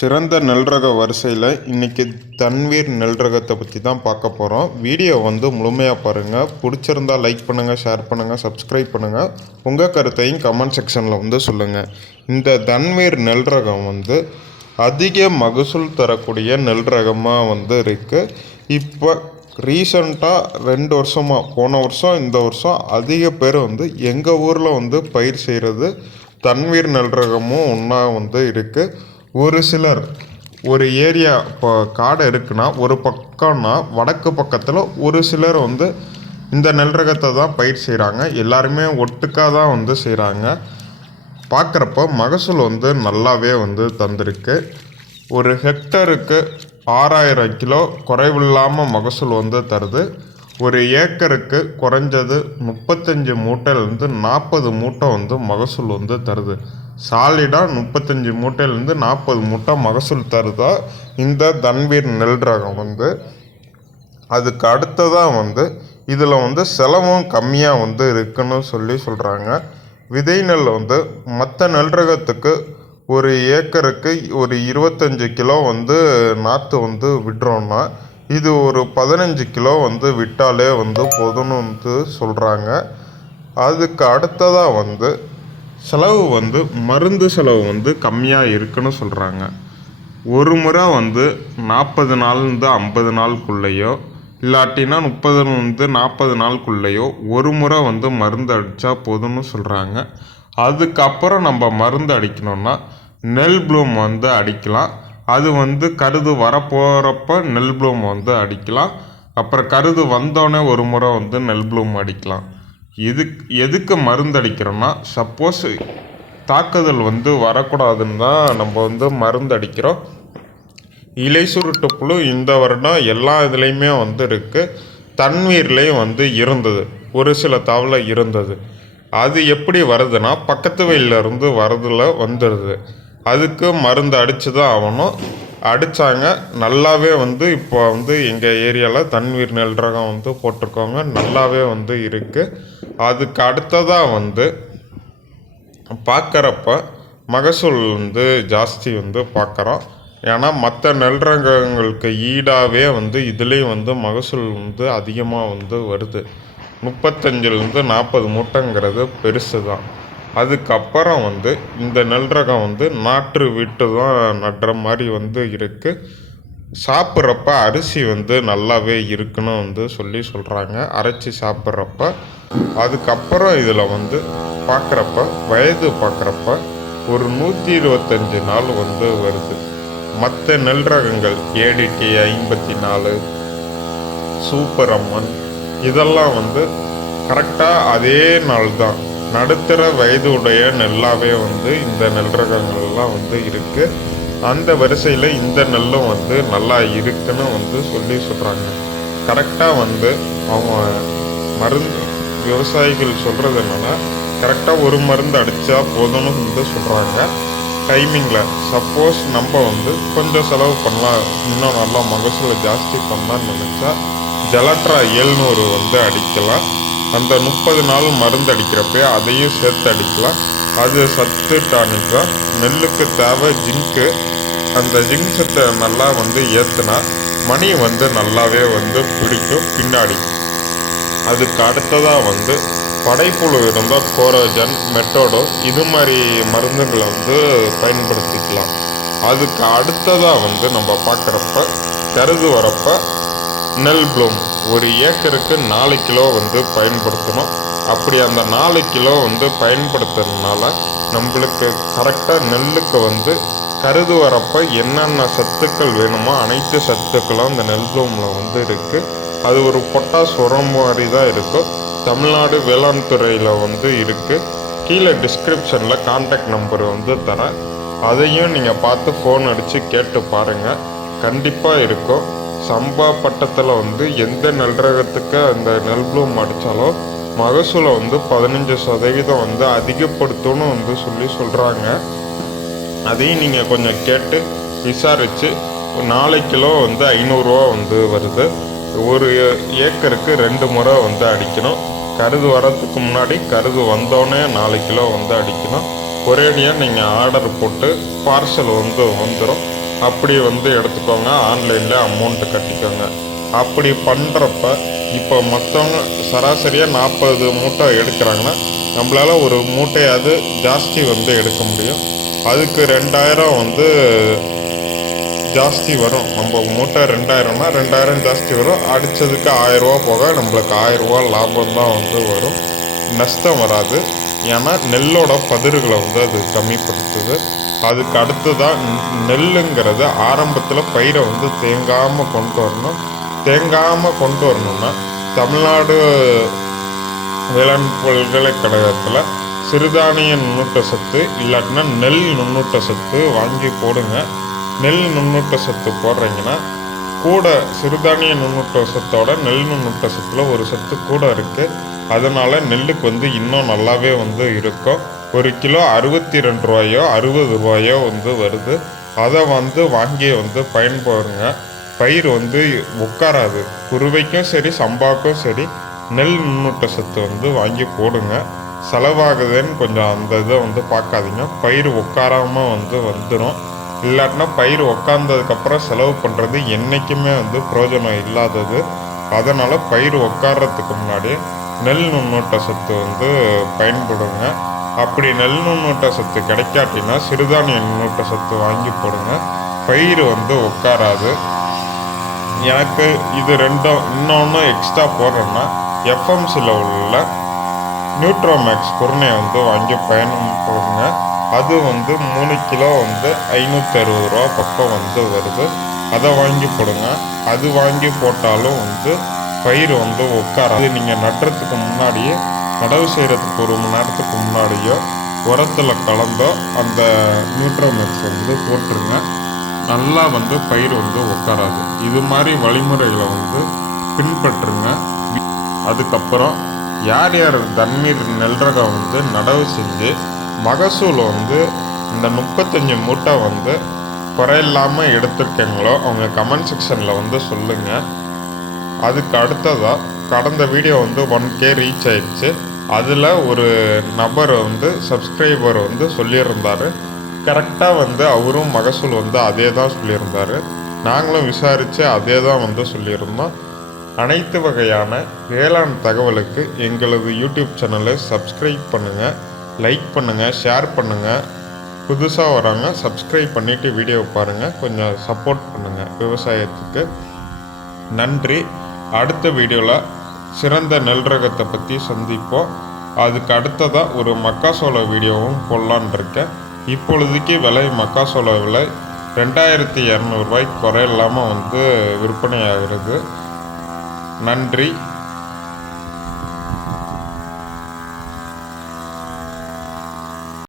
சிறந்த நெல் ரக வரிசையில் இன்றைக்கி தன்வீர் நெல் ரகத்தை பற்றி தான் பார்க்க போகிறோம். வீடியோ முழுமையாக பாருங்கள். பிடிச்சிருந்தா லைக் பண்ணுங்கள், ஷேர் பண்ணுங்கள், சப்ஸ்கிரைப் பண்ணுங்கள். உங்கள் கருத்தையும் கமெண்ட் செக்ஷனில் சொல்லுங்கள். இந்த தன்வீர் நெல் ரகம் அதிக மகசூல் தரக்கூடிய நெல் ரகமாக இருக்குது. இப்போ ரீசண்டாக 2 வருஷமாக, போன வருஷம் இந்த வருஷம் அதிக பேர் எங்கள் ஊரில் பயிர் செய்கிறது தன்வீர் நெல் ரகமும் ஒன்றா இருக்குது. ஒரு சிலர் ஒரு ஏரியா இப்போ காடு இருக்குன்னா ஒரு பக்கம்னா வடக்கு பக்கத்தில் ஒரு சிலர் இந்த நெல் ரகத்தை தான் பயிர் செய்கிறாங்க. எல்லாருமே ஒட்டுக்காக தான் செய்கிறாங்க. பார்க்குறப்ப மகசூல் நல்லாவே தந்திருக்கு. ஒரு ஹெக்டருக்கு 6000 கிலோ குறைவில்லாமல் மகசூல் தருது. ஒரு ஏக்கருக்கு குறைஞ்சது 35 மூட்டையிலேருந்து 40 மூட்டை மகசூல் தருது. சாலிடாக 35 மூட்டையிலேருந்து 40 மூட்டை மகசூல் தருதா இந்த தன்வீர் நெல் ரகம். அதுக்கு அடுத்ததாக இதில் செலவும் கம்மியாக இருக்குன்னு சொல்கிறாங்க. விதை நெல் மற்ற நெல் ரகத்துக்கு ஒரு ஏக்கருக்கு ஒரு 25 கிலோ நாற்று விடுறோன்னா இது ஒரு 15 கிலோ விட்டாலே போதும்னு சொல்கிறாங்க. அதுக்கு அடுத்ததாக செலவு மருந்து செலவு கம்மியாக இருக்குன்னு சொல்கிறாங்க. ஒரு முறை 40 நாள்லேருந்து 50 நாளுக்குள்ளேயோ இல்லாட்டினா 30 40 நாளுக்குள்ளேயோ ஒரு முறை மருந்து அடித்தா போதும்னு சொல்கிறாங்க. அதுக்கப்புறம் நம்ம மருந்து அடிக்கணும்னா நெல் ப்ளூம் அடிக்கலாம். அது கருது வரப்போகிறப்ப நெல் ப்ளூம் அடிக்கலாம். அப்புறம் கருது வந்தோடனே ஒரு முறை நெல் ப்ளூம் அடிக்கலாம். எதுக்கு மருந்து அடிக்கிறோன்னா, சப்போஸ் தாக்குதல் வரக்கூடாதுன்னு தான் நம்ம மருந்து அடிக்கிறோம். இலை சுருட்டு புழு இந்த வருடம் எல்லா இதுலேயுமே இருக்குது. தன்வீர்லேயும் இருந்தது, ஒரு சில தவளை இருந்தது. அது எப்படி வருதுன்னா பக்கத்து வயலிருந்து வரதில் வந்துடுது. அதுக்கு மருந்து அடித்து தான் ஆகணும். அடித்தாங்க. நல்லாவே இப்போ எங்கள் ஏரியாவில் தன்வீர் நெல் ரகம் போட்டிருக்கோங்க. நல்லாவே இருக்குது. அதுக்கு அடுத்ததாக பார்க்குறப்ப மகசூல் ஜாஸ்தி பார்க்குறோம். ஏன்னா மற்ற நெல் ரகங்களுக்கு ஈடாகவே இதுலேயும் மகசூல் அதிகமாக வருது. 35லேருந்து 40 மூட்டைங்கிறது பெருசு தான். அதுக்கப்புறம் இந்த நெல் ரகம் நாற்று விட்டு தான் நடுற மாதிரி இருக்குது. சாப்பிட்றப்ப அரிசி நல்லாவே இருக்குன்னு சொல்கிறாங்க, அரைச்சி சாப்பிட்றப்ப. அதுக்கப்புறம் இதில் பார்க்குறப்ப வயது பார்க்குறப்ப ஒரு 125 நாள் வருது. மற்ற நெல் ரகங்கள் ஏடிடி 54, சூப்பர் அம்மன் இதெல்லாம் கரெக்டாக அதே நாள் தான். நடுத்தர வயது உடைய நெல்லாவே இந்த நெல் ரகங்கள்லாம் இருக்குது. அந்த வரிசையில் இந்த நெல்லும் நல்லா இருக்குன்னு சொல்கிறாங்க. கரெக்டாக அவங்க மருந்து விவசாயிகள் சொல்கிறதுனால கரெக்டாக ஒரு மருந்து அடித்தா போதும்னு சொல்கிறாங்க. டைமிங்கில் சப்போஸ் நம்ம கொஞ்சம் செலவு பண்ணலாம், இன்னும் நல்லா மகசூலை ஜாஸ்தி பண்ணலான்னு நினச்சா ஜலட்ரா 700 அடிக்கலாம். அந்த 30 நாள் மருந்து அடிக்கிறப்ப அதையும் சேர்த்து அடிக்கலாம். அது சத்து டானிக் தான். நெல்லுக்கு தேவை ஜிங்க்கு. அந்த ஜிங்க் சத்தை நல்லா ஏற்றுனா மணி நல்லாவே பிடிக்கும் பின்னாடி. அதுக்கு அடுத்ததாக படைப்புழு இருந்தால் கோரோஜன், மெட்டோடோ இது மாதிரி மருந்துகளை பயன்படுத்திக்கலாம். அதுக்கு அடுத்ததாக நம்ம பார்க்குறப்ப கருது வரப்போ நெல் ப்ளூம் ஒரு ஏக்கருக்கு 4 கிலோ பயன்படுத்தணும். அப்படி அந்த 4 கிலோ பயன்படுத்துறதுனால நம்மளுக்கு கரெக்டாக நெல்லுக்கு கருது வரப்போ என்னென்ன சத்துக்கள் வேணுமோ அனைத்து சத்துக்களும் அந்த நெல் ப்ளூமில் இருக்குது. அது ஒரு பொட்டாஸ் உரம் மாதிரி தான் இருக்கும். தமிழ்நாடு வேளாண் துறையில் இருக்குது. கீழே டிஸ்கிரிப்ஷனில் கான்டாக்ட் நம்பர் தரேன். அதையும் நீங்கள் பார்த்து ஃபோன் அடித்து கேட்டு பாருங்கள். கண்டிப்பாக இருக்கும். சம்பா பட்டத்தில் எந்த நெல் ரகத்துக்கு அந்த நெல் ப்ளூம் அடித்தாலும் மகசூலை 15% அதிகப்படுத்தணும்னு சொல்கிறாங்க. அதையும் நீங்கள் கொஞ்சம் கேட்டு விசாரித்து 4 கிலோ 500 ரூபா வருது. ஒரு ஏக்கருக்கு 2 முறை அடிக்கணும். கருது வரத்துக்கு முன்னாடி, கருது வந்தோடனே 4 கிலோ அடிக்கணும். ஒரேடியாக நீங்கள் ஆர்டர் போட்டு பார்சல் வந்துடும். அப்படி வந்து எடுத்துக்கோங்க, ஆன்லைனில் அமௌண்ட்டு கட்டிக்கோங்க. அப்படி பண்ணுறப்ப இப்போ மற்றவங்க சராசரியாக 40 மூட்டை எடுக்கிறாங்கன்னா நம்மளால் ஒரு மூட்டையாவது ஜாஸ்தி வந்து எடுக்க முடியும். அதுக்கு 2000 வந்து ஜாஸ்தி வரும். நம்ம மூட்டை 2000னா 2000 ஜாஸ்தி வரும். அடித்ததுக்கு 1000 போக நம்மளுக்கு 1000 லாபம் தான் வந்து வரும், நஷ்டம் வராது. ஏன்னா நெல்லோட பதிர்களை வந்து அது கம்மிப்படுத்துது. அதுக்கு அடுத்து தான் நெல்லுங்கிறது ஆரம்பத்தில் பயிரை வந்து தேங்காமல் கொண்டு வரணும்னா தமிழ்நாடு வேளாண் பல்கலைக்கழகத்தில் சிறுதானிய நுண்ணூட்ட சத்து இல்லாட்டினா நெல் நுண்ணூட்ட சத்து வாங்கி போடுங்க. நெல் நுண்ணூட்ட சத்து போடுறீங்கன்னா கூட சிறுதானிய நுண்ணூட்ட சத்தோட நெல் நுண்ணூட்ட சத்தில் ஒரு சத்து கூட இருக்குது. அதனால் நெல்லுக்கு வந்து இன்னும் நல்லாவே வந்து இருக்கும். ஒரு கிலோ 62 ரூபாயோ 60 ரூபாயோ வந்து வருது. அதை வந்து வாங்கி வந்து பயன்படுங்க. பயிர் வந்து உட்காராது. குருவைக்கும் சரி சம்பாவுக்கும் சரி நெல் நுண்ணூட்ட சத்து வந்து வாங்கி போடுங்க. செலவாகுதுன்னு கொஞ்சம் அந்த இதை வந்து பார்க்காதீங்க. பயிர் உட்காராமல் வந்து வந்துடும். இல்லாட்டினா பயிர் உட்கார்ந்ததுக்கப்புறம் செலவு பண்ணுறது என்றைக்குமே வந்து பிரயோஜனம் இல்லாதது. அதனால் பயிர் உட்கார்றதுக்கு முன்னாடி நெல் நுண்ணூட்ட சத்து வந்து பயன்படுங்க. அப்படி நெல் நுண்ணூட்ட சத்து கிடைக்காட்டினா சிறுதானிய நுண்ணூட்ட சத்து வாங்கி போடுங்க. பயிர் வந்து உட்காராது. எனக்கு இது ரெண்டும் இன்னொன்று எக்ஸ்ட்ரா போடுறேன்னா எஃப்எம்சியில் உள்ள நியூட்ரோமேக்ஸ் குருணையை வந்து வாங்கி பயன்படுங்க. அது வந்து 3 கிலோ வந்து 560 ரூபா பக்கம் வந்து வருது. அதை வாங்கி போடுங்க. அது வாங்கி போட்டாலும் வந்து பயிர் வந்து உட்காராது. நீங்கள் நடுறதுக்கு முன்னாடியே நடவு செய்கிறதுக்கு 1 மணி நேரத்துக்கு முன்னாடியோ உரத்தில் கலந்தோ அந்த நியூட்ரோமேக்ஸ் வந்து போட்டுருங்க. நல்லா வந்து பயிர் வந்து உட்காராது. இது மாதிரி வழிமுறைகளை வந்து பின்பற்றுங்க. அதுக்கப்புறம் யார் தன்வீர் நெல் ரகம் வந்து நடவு செஞ்சு மகசூல் வந்து இந்த 35 மூட்டை வந்து குறையில்லாமல் எடுத்திருக்கீங்களோ அவங்க கமெண்ட் செக்ஷனில் வந்து சொல்லுங்கள். அதுக்கு அடுத்ததாக கடந்த வீடியோ வந்து 1K ரீச் ஆயிடுச்சு. அதில் ஒரு நபர் வந்து சப்ஸ்கிரைபர் வந்து சொல்லியிருந்தார். கரெக்டாக வந்து அவரும் மகசூல் வந்து அதே தான் சொல்லியிருந்தார். நாங்களும் விசாரித்து அதே தான் வந்து சொல்லியிருந்தோம். அனைத்து வகையான வேளாண் தகவலுக்கு எங்களது யூடியூப் சேனலை சப்ஸ்கிரைப் பண்ணுங்கள், லைக் பண்ணுங்கள், ஷேர் பண்ணுங்கள். புதுசாக வராங்க சப்ஸ்கிரைப் பண்ணிவிட்டு வீடியோ பாருங்கள். கொஞ்சம் சப்போர்ட் பண்ணுங்கள் விவசாயத்துக்கு. நன்றி. அடுத்த வீடியோவில் சிறந்த நெல் ரகத்தை பற்றி சந்திப்போம். அதுக்கு அடுத்ததாக ஒரு மக்காசோள வீடியோவும் போடலான் இருக்கேன். இப்பொழுதுக்கு மக்காசோள விலை 2200 ரூபாய்க்கு குறையில்லாமல் வந்து விற்பனை ஆகிறது. நன்றி.